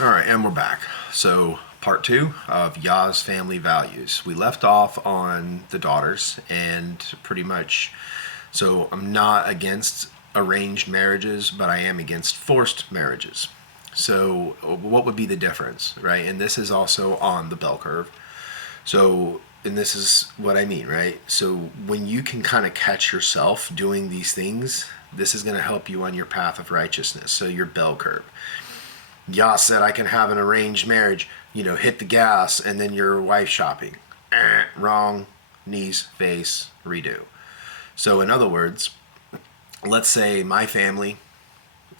All right, and we're back. So, part two of Yah's family values. We left off on the daughters, and pretty much, so I'm not against arranged marriages, but I am against forced marriages. So, what would be the difference, right? And this is also on the bell curve. So, and this is what I mean, right? So, when you can kind of catch yourself doing these things, this is going to help you on your path of righteousness. So, your bell curve. Yah said I can have an arranged marriage, hit the gas and then your wife shopping. Wrong. Knees, face, redo. So, in other words, let's say my family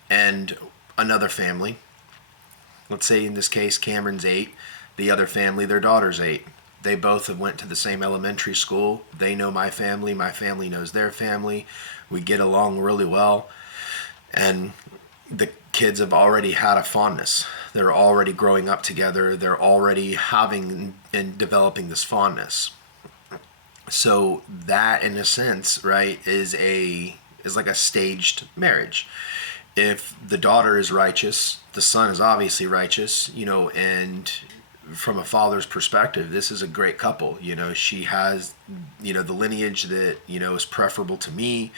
and another family, let's say in this case Cameron's 8, the other family, their daughter's 8. They both have went to the same elementary school. They know my family knows their family. We get along really well. And the kids have already had a fondness. They're already growing up together. They're already having and developing this fondness. So that, in a sense, right, is like a staged marriage. If the daughter is righteous, the son is obviously righteous, and from a father's perspective, this is a great couple. She has, the lineage that, is preferable to me.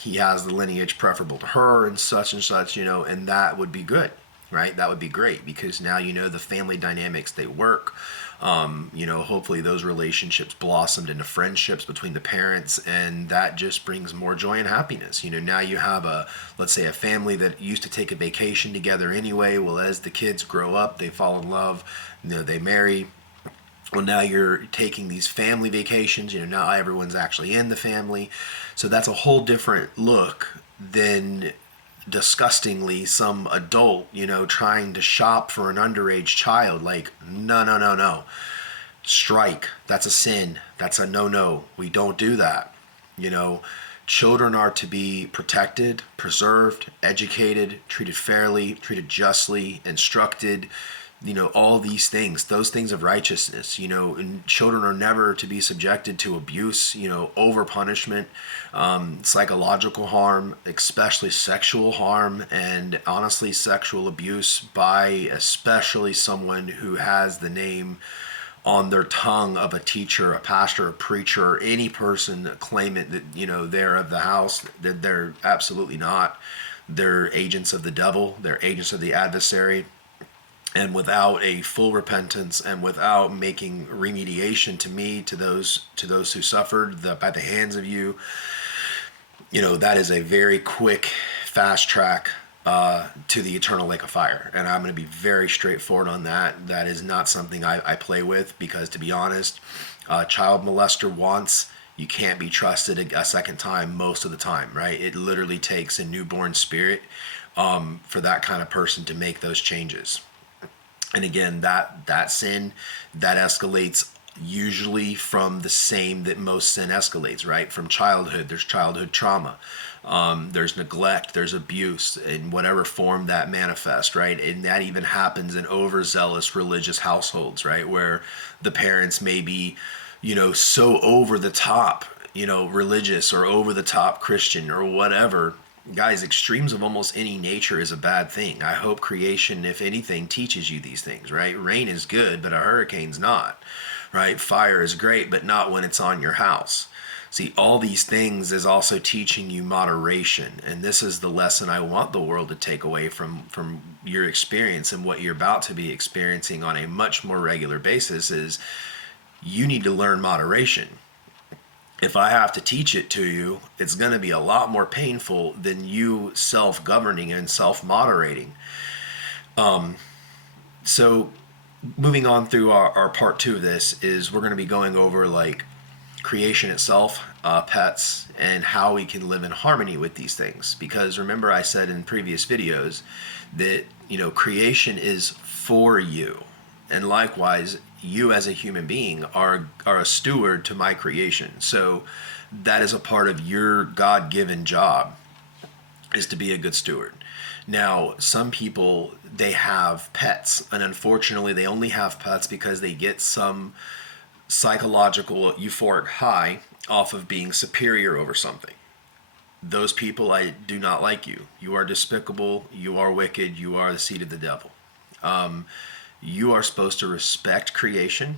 He has the lineage preferable to her and such, and that would be good, right? That would be great because now, the family dynamics, they work. Hopefully those relationships blossomed into friendships between the parents, and that just brings more joy and happiness. Now you have let's say a family that used to take a vacation together anyway. Well, as the kids grow up, they fall in love, they marry. Well, now you're taking these family vacations, now everyone's actually in the family. So that's a whole different look than disgustingly some adult, trying to shop for an underage child. Like, no, no, no, no. Strike. That's a sin. That's a no-no. We don't do that. Children are to be protected, preserved, educated, treated fairly, treated justly, instructed, all these things, those things of righteousness, and children are never to be subjected to abuse, over punishment, psychological harm, especially sexual harm, and honestly, sexual abuse by especially someone who has the name on their tongue of a teacher, a pastor, a preacher, or any person claiming that, they're of the house. They're absolutely not. They're agents of the devil. They're agents of the adversary. And without a full repentance and without making remediation to those who suffered by the hands of you, that is a very quick, fast track to the eternal lake of fire. And I'm going to be very straightforward on that. That is not something I play with because, to be honest, child molester once, you can't be trusted a second time most of the time, right? It literally takes a newborn spirit for that kind of person to make those changes. And again, that sin, that escalates usually from the same that most sin escalates, right? From childhood. There's childhood trauma. There's neglect. There's abuse in whatever form that manifests, right? And that even happens in overzealous religious households, right? Where the parents may be, so over the top, religious or over the top Christian or whatever. Guys, extremes of almost any nature is a bad thing. I hope creation, if anything, teaches you these things, right? Rain is good, but a hurricane's not, right? Fire is great, but not when it's on your house. See, all these things is also teaching you moderation. And this is the lesson I want the world to take away from your experience and what you're about to be experiencing on a much more regular basis is you need to learn moderation. If I have to teach it to you, it's going to be a lot more painful than you self-governing and self-moderating. So moving on through our part two of this is we're going to be going over like creation itself, pets, and how we can live in harmony with these things. Because remember I said in previous videos that, creation is for you. And likewise, you as a human being are a steward to my creation. So that is a part of your God-given job, is to be a good steward. Now, some people, they have pets, and unfortunately they only have pets because they get some psychological euphoric high off of being superior over something. Those people, I do not like you. You are despicable, you are wicked, you are the seed of the devil. You are supposed to respect creation,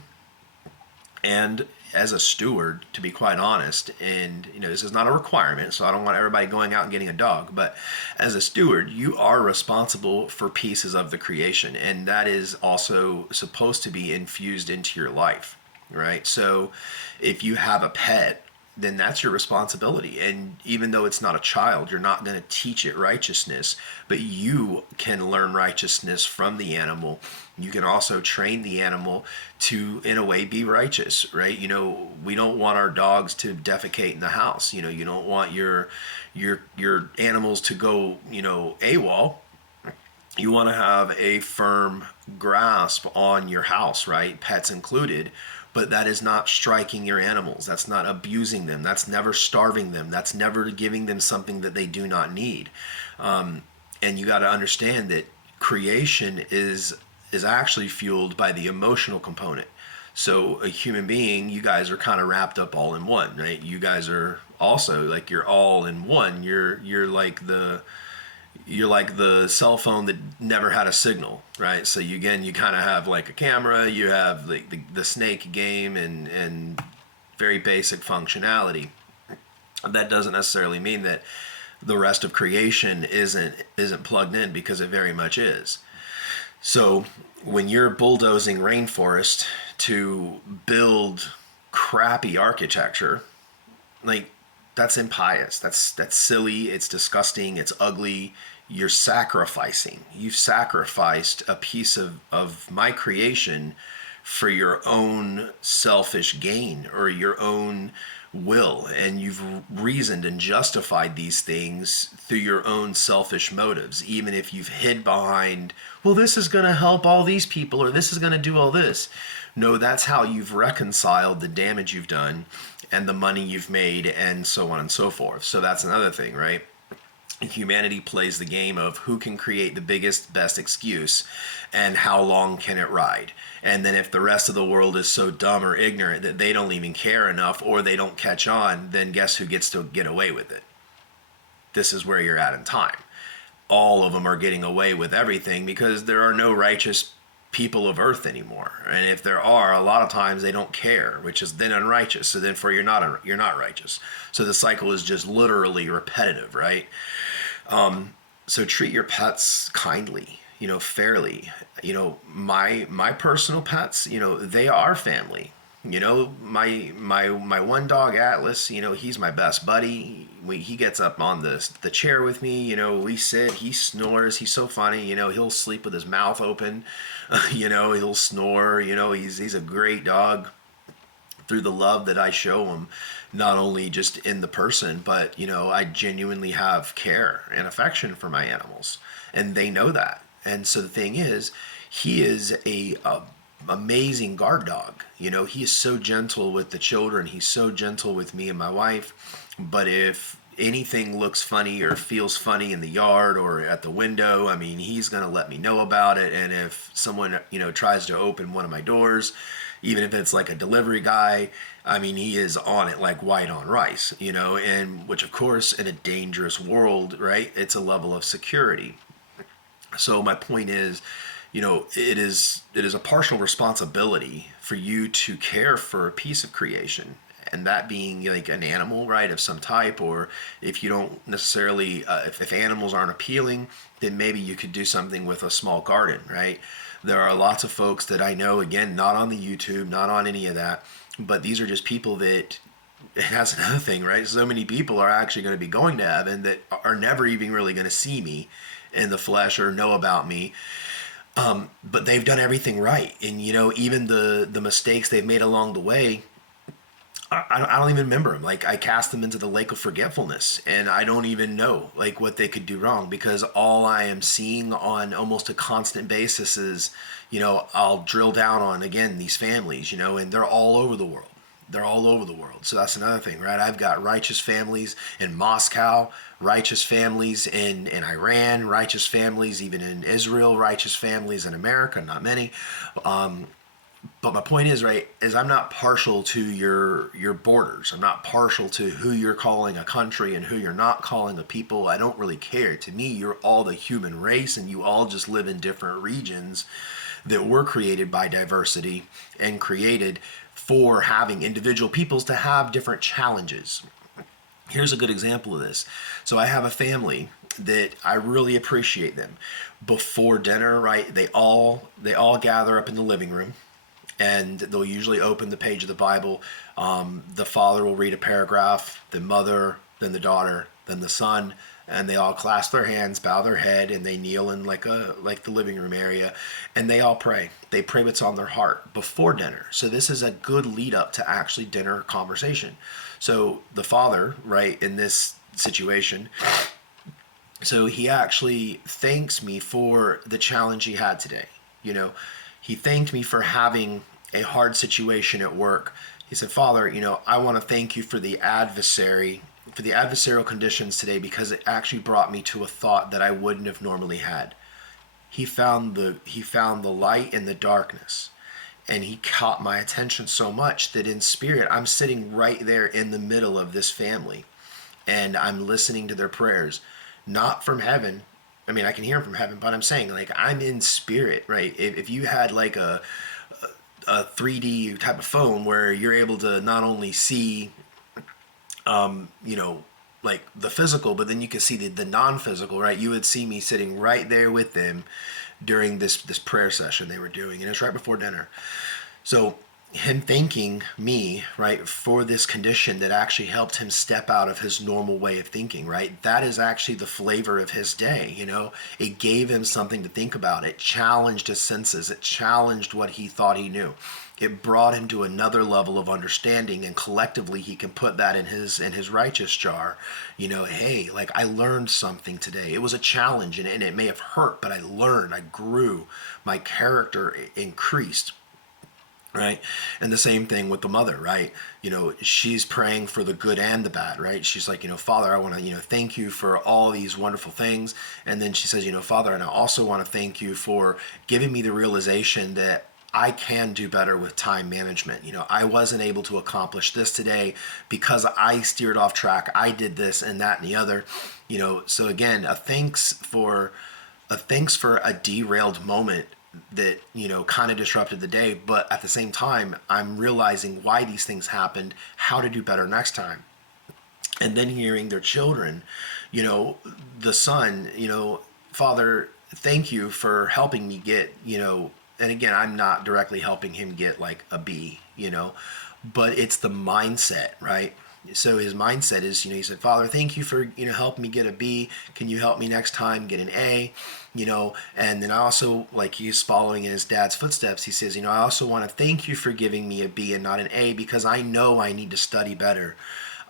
and as a steward, to be quite honest, and this is not a requirement, so I don't want everybody going out and getting a dog, but as a steward, you are responsible for pieces of the creation, and that is also supposed to be infused into your life, right? So if you have a pet, then that's your responsibility. And even though it's not a child, you're not going to teach it righteousness, but you can learn righteousness from the animal. You can also train the animal to, in a way, be righteous, right? We don't want our dogs to defecate in the house. You don't want your animals to go, AWOL. You want to have a firm grasp on your house, right? Pets included. But that is not striking your animals. That's not abusing them. That's never starving them. That's never giving them something that they do not need. And you got to understand that creation is actually fueled by the emotional component. So a human being, you guys are kind of wrapped up all in one, right? You guys are also like, you're all in one. You're like the cell phone that never had a signal, right? So you kind of have like a camera, you have the snake game and very basic functionality. That doesn't necessarily mean that the rest of creation isn't plugged in, because it very much is. So when you're bulldozing rainforest to build crappy architecture, like, that's impious. That's silly. It's disgusting. It's ugly. You're sacrificing. You've sacrificed a piece of my creation for your own selfish gain or your own will. And you've reasoned and justified these things through your own selfish motives, even if you've hid behind, well, this is going to help all these people, or this is going to do all this. No, that's how you've reconciled the damage you've done and the money you've made, and so on and so forth. So that's another thing, right? Humanity plays the game of who can create the biggest, best excuse, and how long can it ride. And then if the rest of the world is so dumb or ignorant that they don't even care enough, or they don't catch on, then guess who gets to get away with it? This is where you're at in time. All of them are getting away with everything because there are no righteous people of earth anymore. And if there are, a lot of times they don't care, which is then unrighteous. So then you're not righteous. So the cycle is just literally repetitive, right? So treat your pets kindly, fairly. My personal pets, they are family. My one dog, Atlas, he's my best buddy. He gets up on the chair with me, we sit, he snores, he's so funny, he'll sleep with his mouth open, he'll snore, he's a great dog. Through the love that I show him, not only just in the person, but I genuinely have care and affection for my animals, and they know that. And so the thing is, he is a amazing guard dog. He is so gentle with the children. He's so gentle with me and my wife. But if anything looks funny or feels funny in the yard or at the window, he's going to let me know about it. And if someone, tries to open one of my doors, even if it's like a delivery guy, he is on it like white on rice, and which, of course, in a dangerous world, right, it's a level of security. So my point is, it is a partial responsibility for you to care for a piece of creation, and that being like an animal, right, of some type. Or if you don't necessarily, if animals aren't appealing, then maybe you could do something with a small garden, right? There are lots of folks that I know, again, not on the YouTube, not on any of that, but these are just people that, that's another thing, right? So many people are actually going to be going to heaven that are never even really going to see me in the flesh or know about me. But they've done everything right. And, even the mistakes they've made along the way, I don't even remember them. Like, I cast them into the lake of forgetfulness, and I don't even know like what they could do wrong, because all I am seeing on almost a constant basis is, I'll drill down on, again, these families, and they're all over the world. They're all over the world. So that's another thing, right? I've got righteous families in Moscow, righteous families in Iran, righteous families even in Israel, righteous families in America, not many. But my point is, right, is I'm not partial to your borders. I'm not partial to who you're calling a country and who you're not calling a people. I don't really care. To me, you're all the human race, and you all just live in different regions that were created by diversity and created for having individual peoples to have different challenges. Here's a good example of this. So I have a family that I really appreciate them. Before dinner, right, they all gather up in the living room, and they'll usually open the page of the Bible. The father will read a paragraph, the mother, then the daughter, then the son, and they all clasp their hands, bow their head, and they kneel in like the living room area, and they all pray. They pray what's on their heart before dinner. So this is a good lead up to actually dinner conversation. So the father, right, in this situation, so he actually thanks me for the challenge he had today. You know, he thanked me for having a hard situation at work. He said, Father, I want to thank you for the adversarial conditions today, because it actually brought me to a thought that I wouldn't have normally had. He found the light in the darkness, and he caught my attention so much that in spirit I'm sitting right there in the middle of this family, and I'm listening to their prayers, not from heaven. I mean, I can hear them from heaven, but I'm saying, like, I'm in spirit, right? If you had like a 3D type of phone where you're able to not only see, like the physical, but then you can see the non-physical, right? You would see me sitting right there with them during this prayer session they were doing, and it's right before dinner. So him thanking me, right, for this condition that actually helped him step out of his normal way of thinking, right? That is actually the flavor of his day, It gave him something to think about. It challenged his senses. It challenged what he thought he knew. It brought him to another level of understanding, and collectively he can put that in his righteous jar. Hey, like, I learned something today. It was a challenge, and it may have hurt, but I learned, I grew, my character increased. Right. And the same thing with the mother, right? She's praying for the good and the bad, right? She's like, Father, I want to, thank you for all these wonderful things. And then she says, Father, and I also want to thank you for giving me the realization that I can do better with time management. I wasn't able to accomplish this today because I steered off track. I did this and that and the other, so again, a thanks for a derailed moment that kind of disrupted the day, but at the same time I'm realizing why these things happened, how to do better next time. And then hearing their children, the son, Father, thank you for helping me get, and again, I'm not directly helping him get like a B, but it's the mindset, right? So his mindset is, he said, Father, thank you for, helping me get a B. Can you help me next time get an A? And then I also, like, he's following in his dad's footsteps. He says, I also want to thank you for giving me a B and not an A, because I know I need to study better.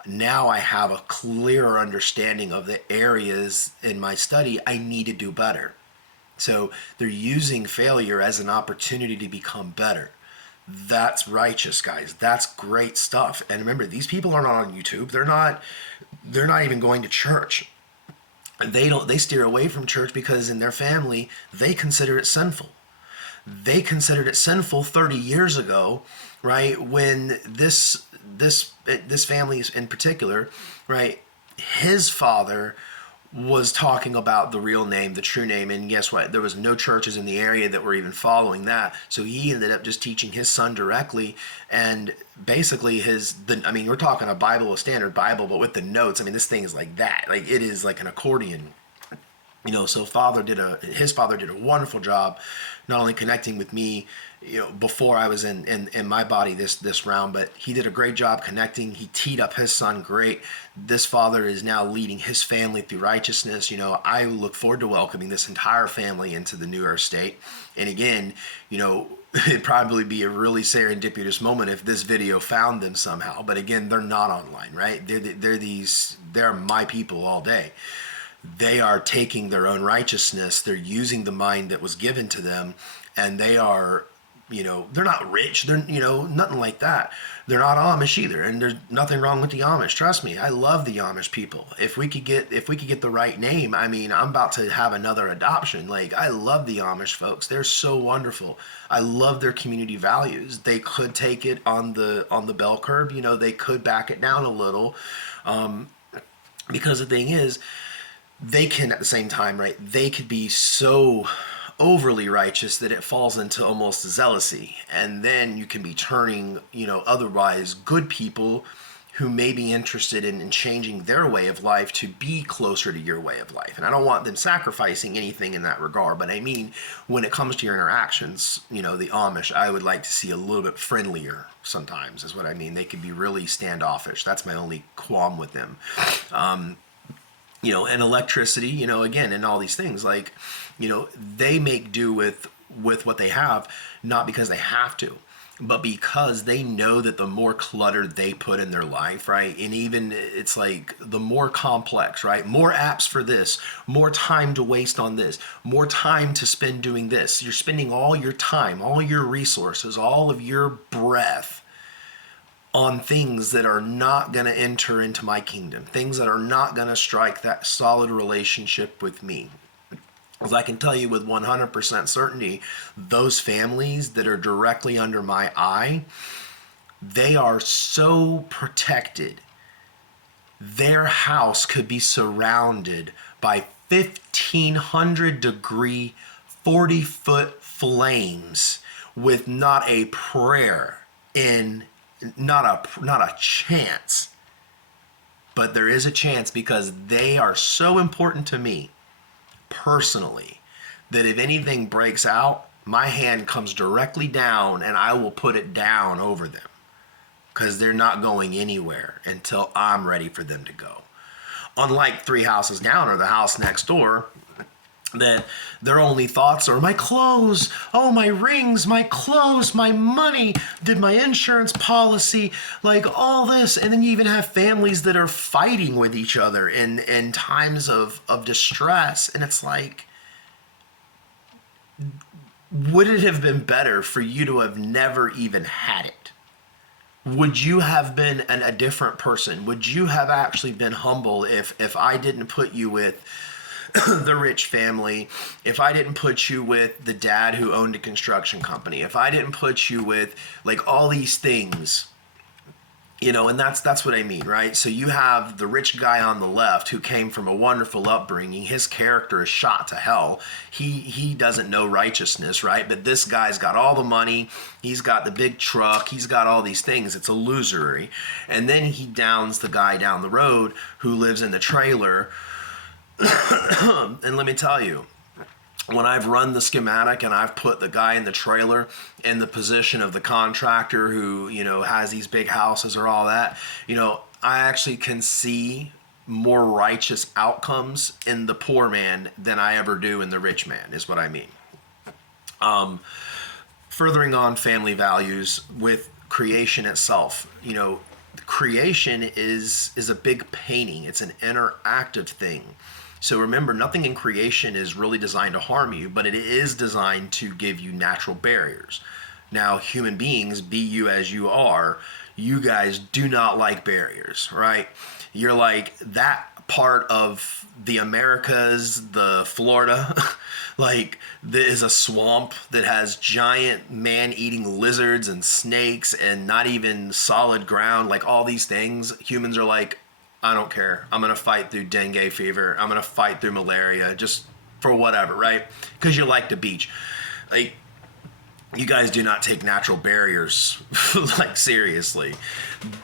Now I have a clearer understanding of the areas in my study I need to do better. So they're using failure as an opportunity to become better. That's righteous, guys. That's great stuff. And remember, these people are not on YouTube. They're not even going to church. They steer away from church because in their family they consider it sinful. They considered it sinful 30 years ago, right? When this family in particular, right? His father was talking about the real name, the true name, and guess what? There was no churches in the area that were even following that. So he ended up just teaching his son directly, and basically we're talking a standard Bible, but with the notes. This thing is like that. Like, it is like an accordion. So his father did a wonderful job, not only connecting with me, before I was in my body this round, but he did a great job connecting. He teed up his son great. This father is now leading his family through righteousness. I look forward to welcoming this entire family into the new earth state. And again, it'd probably be a really serendipitous moment if this video found them somehow. But again, they're not online, right? They're my people all day. They are taking their own righteousness. They're using the mind that was given to them, and they are they're not rich. They're, nothing like that. They're not Amish either, and there's nothing wrong with the Amish. Trust me, I love the Amish people. If we could get the right name, I mean, I'm about to have another adoption. Like, I love the Amish folks. They're so wonderful. I love their community values. They could take it on the bell curve. They could back it down a little, because the thing is, they can at the same time, right? They could be so overly righteous that it falls into almost zealousy, and then you can be turning otherwise good people who may be interested in changing their way of life to be closer to your way of life. And I don't want them sacrificing anything in that regard, but I mean, when it comes to your interactions, the Amish, I would like to see a little bit friendlier sometimes, is what I mean. They could be really standoffish. That's my only qualm with them. And electricity, again, and all these things, like, they make do with what they have, not because they have to, but because they know that the more clutter they put in their life, right? And even it's like the more complex, right? More apps for this, more time to waste on this, more time to spend doing this. You're spending all your time, all your resources, all of your breath on things that are not going to enter into my kingdom, things that are not going to strike that solid relationship with me. As I can tell you with 100% certainty, those families that are directly under my eye, they are so protected. Their house could be surrounded by 1,500-degree, 40-foot flames with not a prayer in, not a chance. But there is a chance, because they are so important to me personally that if anything breaks out, my hand comes directly down and I will put it down over them, because they're not going anywhere until I'm ready for them to go. Unlike 3 houses down or the house next door, that their only thoughts are my clothes, oh, my rings, my clothes, my money, did my insurance policy, like all this. And then you even have families that are fighting with each other in times of distress. And it's like, would it have been better for you to have never even had it? Would you have been a different person? Would you have actually been humble if I didn't put you with the rich family, if I didn't put you with the dad who owned a construction company, if I didn't put you with like all these things, and that's what I mean, right? So you have the rich guy on the left who came from a wonderful upbringing. His character is shot to hell. He doesn't know righteousness, right? But this guy's got all the money. He's got the big truck. He's got all these things. It's illusory. And then he downs the guy down the road who lives in the trailer. And let me tell you, when I've run the schematic and I've put the guy in the trailer in the position of the contractor who, has these big houses or all that, I actually can see more righteous outcomes in the poor man than I ever do in the rich man, is what I mean. Furthering on family values with creation itself, creation is a big painting. It's an interactive thing. So remember, nothing in creation is really designed to harm you, but it is designed to give you natural barriers. Now, human beings, be you as you are, you guys do not like barriers, right? You're like that part of the Americas, the Florida, like there is a swamp that has giant man-eating lizards and snakes and not even solid ground, like all these things. Humans are like, I don't care. I'm going to fight through dengue fever. I'm going to fight through malaria just for whatever, right? Because you like the beach. Like, you guys do not take natural barriers like seriously.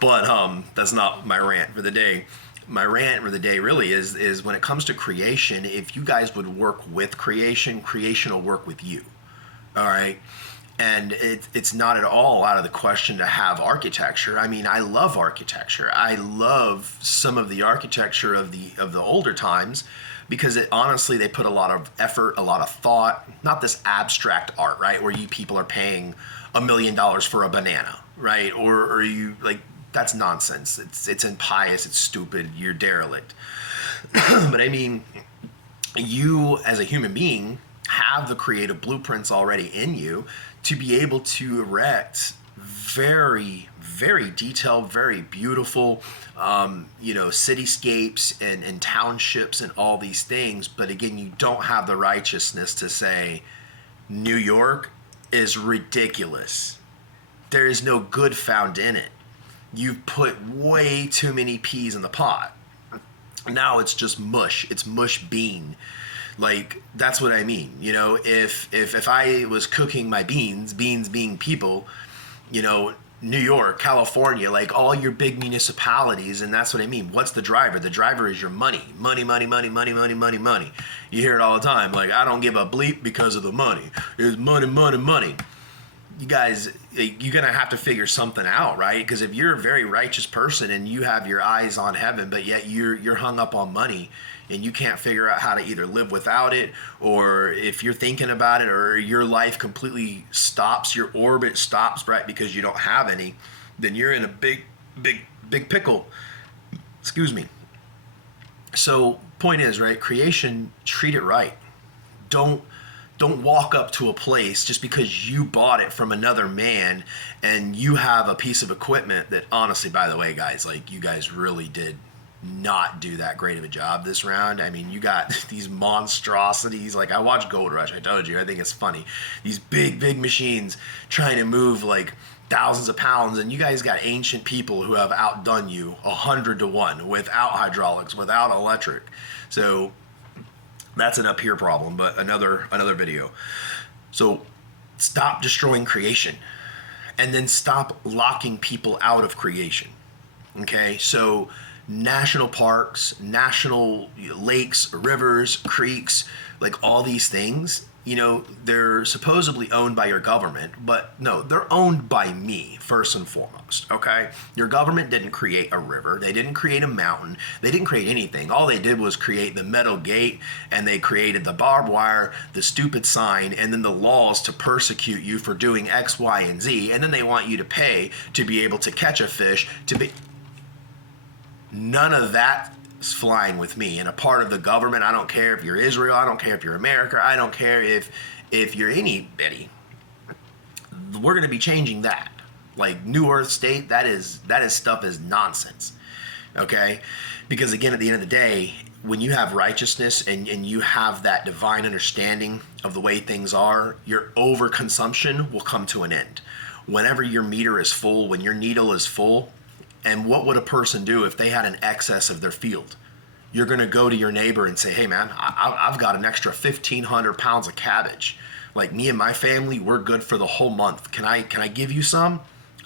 But that's not my rant for the day. My rant for the day really is when it comes to creation, if you guys would work with creation, creation will work with you. All right? And it's not at all out of the question to have architecture. I mean, I love architecture. I love some of the architecture of the older times, because honestly, they put a lot of effort, a lot of thought, not this abstract art, right? Where you people are paying $1 million for a banana, right? Or you like, that's nonsense. It's impious. It's stupid. You're derelict. But I mean, you as a human being have the creative blueprints already in you to be able to erect very, very detailed, very beautiful, cityscapes and townships and all these things. But again, you don't have the righteousness to say New York is ridiculous. There is no good found in it. You've put way too many peas in the pot. Now it's just mush. It's mush bean. Like, that's what I mean. If I was cooking my beans being people, New York, California, like all your big municipalities, and that's what I mean. What's the driver? The driver is your money. Money, money, money, money, money, money, money. You hear it all the time. Like, I don't give a bleep because of the money. It's money, money, money. You guys, you're going to have to figure something out, right? Because if you're a very righteous person and you have your eyes on heaven, but yet you're hung up on money and you can't figure out how to either live without it, or if you're thinking about it, or your life completely stops, your orbit stops, right, because you don't have any, then you're in a big, big, big pickle. Excuse me. So point is, right, creation, treat it right. Don't walk up to a place just because you bought it from another man and you have a piece of equipment that, honestly, by the way, guys, like, you guys really did not do that great of a job this round. I mean, you got these monstrosities. Like, I watched Gold Rush. I told you, I think it's funny. These big, big machines trying to move like thousands of pounds, and you guys got ancient people who have outdone you 100 to 1 without hydraulics, without electric. So that's an up here problem, but another video. So stop destroying creation, and then stop locking people out of creation. Okay, so national parks, national lakes, rivers, creeks, like all these things, they're supposedly owned by your government, but no, they're owned by me first and foremost, okay? Your government didn't create a river. They didn't create a mountain. They didn't create anything. All they did was create the metal gate, and they created the barbed wire, the stupid sign, and then the laws to persecute you for doing X, Y, and Z, and then they want you to pay to be able to catch a fish, None of that is flying with me. And a part of the government, I don't care if you're Israel, I don't care if you're America, I don't care if you're anybody. We're going to be changing that. Like New Earth State, that is stuff is nonsense. Okay? Because again, at the end of the day, when you have righteousness and you have that divine understanding of the way things are, your overconsumption will come to an end. Whenever your meter is full, when your needle is full, and what would a person do if they had an excess of their field? You're going to go to your neighbor and say, hey, man, I've got an extra 1,500 pounds of cabbage. Like, me and my family, we're good for the whole month. Can I give you some?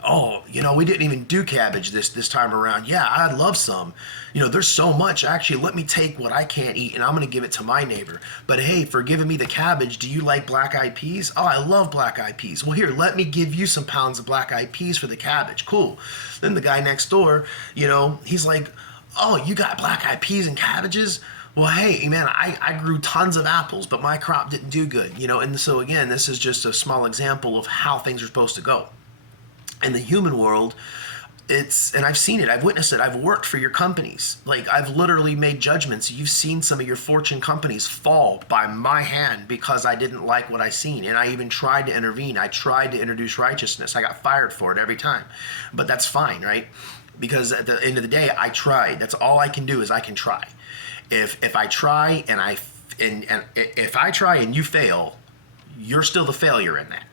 Oh, we didn't even do cabbage this time around. Yeah, I'd love some. There's so much. Actually, let me take what I can't eat and I'm going to give it to my neighbor. But hey, for giving me the cabbage, do you like black-eyed peas? Oh, I love black-eyed peas. Well, here, let me give you some pounds of black-eyed peas for the cabbage. Cool. Then the guy next door, he's like, oh, you got black-eyed peas and cabbages? Well, hey, man, I grew tons of apples, but my crop didn't do good. And so again, this is just a small example of how things are supposed to go. In the human world, and I've seen it, I've witnessed it, I've worked for your companies. Like, I've literally made judgments. You've seen some of your Fortune companies fall by my hand because I didn't like what I seen. And I even tried to intervene. I tried to introduce righteousness. I got fired for it every time. But that's fine, right? Because at the end of the day, I tried. That's all I can do is I can try. If I try and if I try and you fail, you're still the failure in that.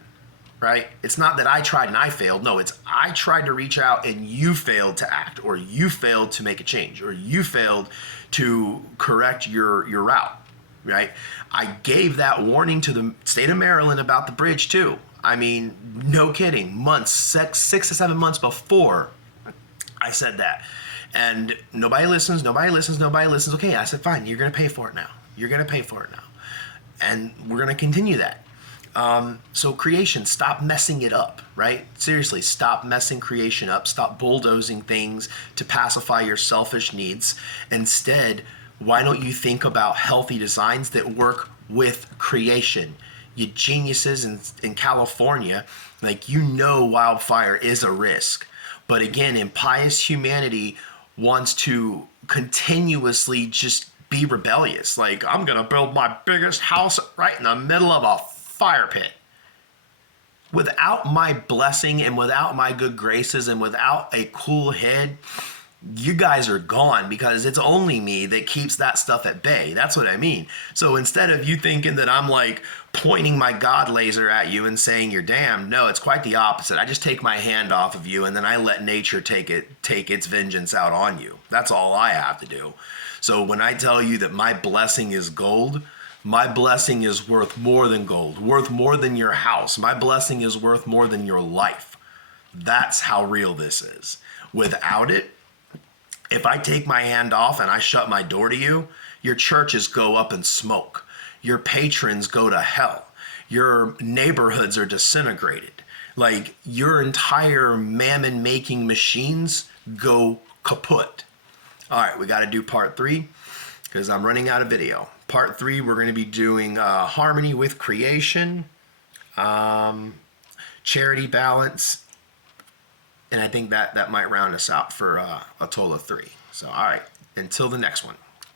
Right? It's not that I tried and I failed. No, it's I tried to reach out and you failed to act, or you failed to make a change, or you failed to correct your route, right? I gave that warning to the state of Maryland about the bridge too. I mean, no kidding, months, 6 to 7 months before I said that. And nobody listens. Okay, I said, fine, you're going to pay for it now. And we're going to continue that. So creation, stop messing it up, right? Seriously, stop messing creation up. Stop bulldozing things to pacify your selfish needs. Instead, why don't you think about healthy designs that work with creation? You geniuses in California, like, wildfire is a risk. But again, impious humanity wants to continuously just be rebellious. Like, I'm going to build my biggest house right in the middle of a fire pit. Without my blessing and without my good graces and without a cool head, you guys are gone, because it's only me that keeps that stuff at bay. That's what I mean. So instead of you thinking that I'm like pointing my God laser at you and saying you're damned, no, it's quite the opposite. I just take my hand off of you and then I let nature take its vengeance out on you. That's all I have to do. So when I tell you that my blessing is gold, my blessing is worth more than gold, worth more than your house. My blessing is worth more than your life. That's how real this is. Without it, if I take my hand off and I shut my door to you, your churches go up in smoke. Your patrons go to hell. Your neighborhoods are disintegrated. Like, your entire mammon-making machines go kaput. All right, we got to do part 3 because I'm running out of video. Part 3, we're going to be doing harmony with creation, charity balance, and I think that might round us out for a total of 3. So, all right, until the next one.